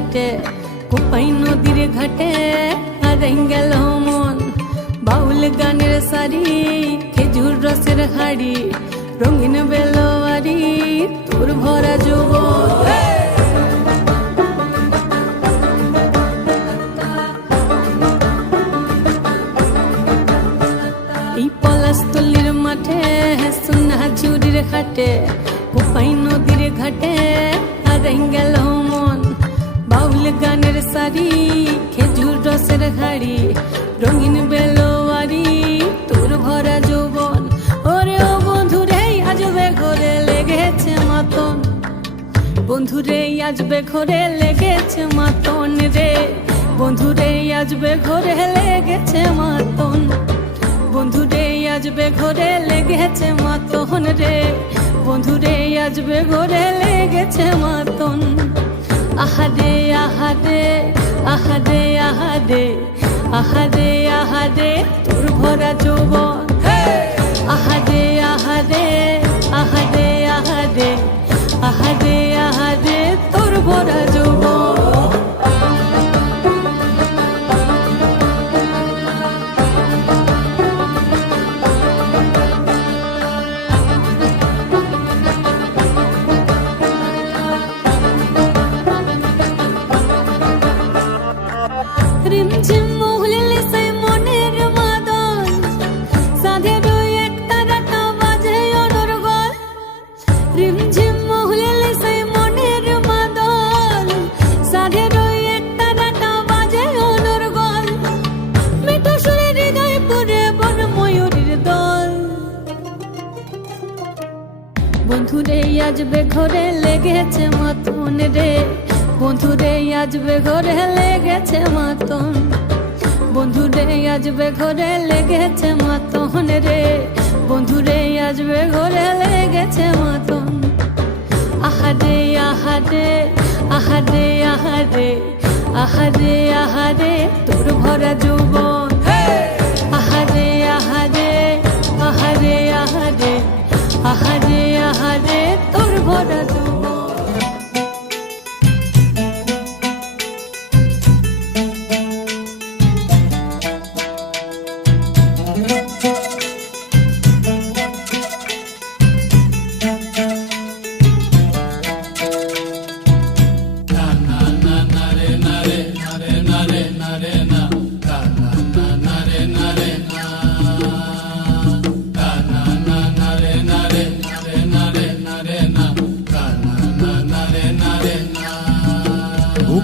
কাটে কোপাই নদীর ঘাটে হারাই গেল মন বাউল গানের সারি খেজুর রসের হাড়ি রঙিন বেলোয়ারি তোর ভরা যৌবন এই পলাশতলির মাঠে সোনা ঝুরির ঘাটে কোপাই নদীর ঘাটে হারাই গেল মন বাউল গানের সারি খেজুর রসের হাড়ি রঙিন বেলোয়ারি তোর ভরা যৌবন ওরে ও বন্ধুরে আজবে ঘরে লেগেছে মাতন বন্ধুরে আজবে ঘরে লেগেছে মাতন রে বন্ধুরে আজবে ঘরে লেগেছে মাতন বন্ধুরে আজবে ঘরে লেগেছে মাতন রে বন্ধুরে আজবে ঘরে লেগেছে মাতন আহারে আহারে আহারে আহারে আহারে আহারে তোর ভরা যৌবন আহারে আহারে আহারে আহারে আহারে আহারে তোর ভরা যৌবন রিমঝিম মহুলিলে সেই মনের মাদল সাধের এক তারাটা বাজে অনর্গল রিমঝিম মহুলিলে সেই মনের মাদল সাধের এক তারাটা বাজে অনর্গল মিঠো সুরে হৃদয় পুরে বন ময়ূরীর দল বন্ধুরে আজবে ঘরে লেগেছে মাতন রে বন্ধুরে আজবে ঘরে লেগেছে মাতন বন্ধুরে আজবে ঘরে লেগেছে মাতন রে বন্ধুরে আজবে ঘরে লেগেছে মাতন আহারে আহারে আহারে আহারে আহারে আহারে তোর ভরা যৌবন আহারে আহারে আহারে আহারে আহারে আহারে তোর ভরা যৌবন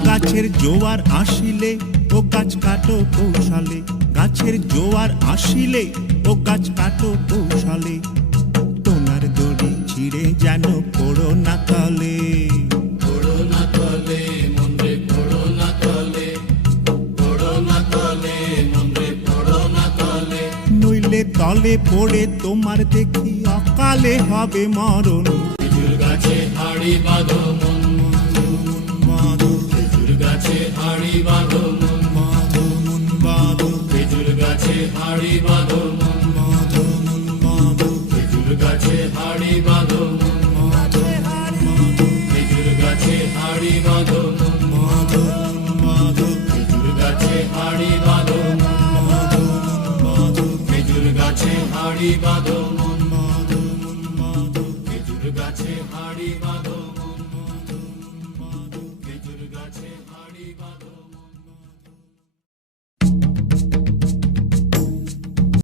গাছের জোয়ার আসিলে ও গাছ কাটো কৌশলে গাছের জোয়ার আসিলে ও গাছ কাটো কৌশলে তোমার দড়ি ছিঁড়ে যেন পড়ো না তলে মন্দ্রে পড়ো না তলে পড়ো না তলে মন্দ্রে পড়ো না তলে নইলে তলে পড়ে তোমার দেখি অকালে হবে মরণ খেজুর গাছে হাড়ি বাঁধো মন খেজুর গাছে হাড়ি বাঁধো মন খেজুর গাছে হাড়ি বাঁধো মন খেজুর গাছে হাড়ি বাঁধো খেজুর গাছে হাড়ি বাঁধো খেজুর গাছে হাড়ি বাঁধো খেজুর গাছে হাড়ি বাঁধো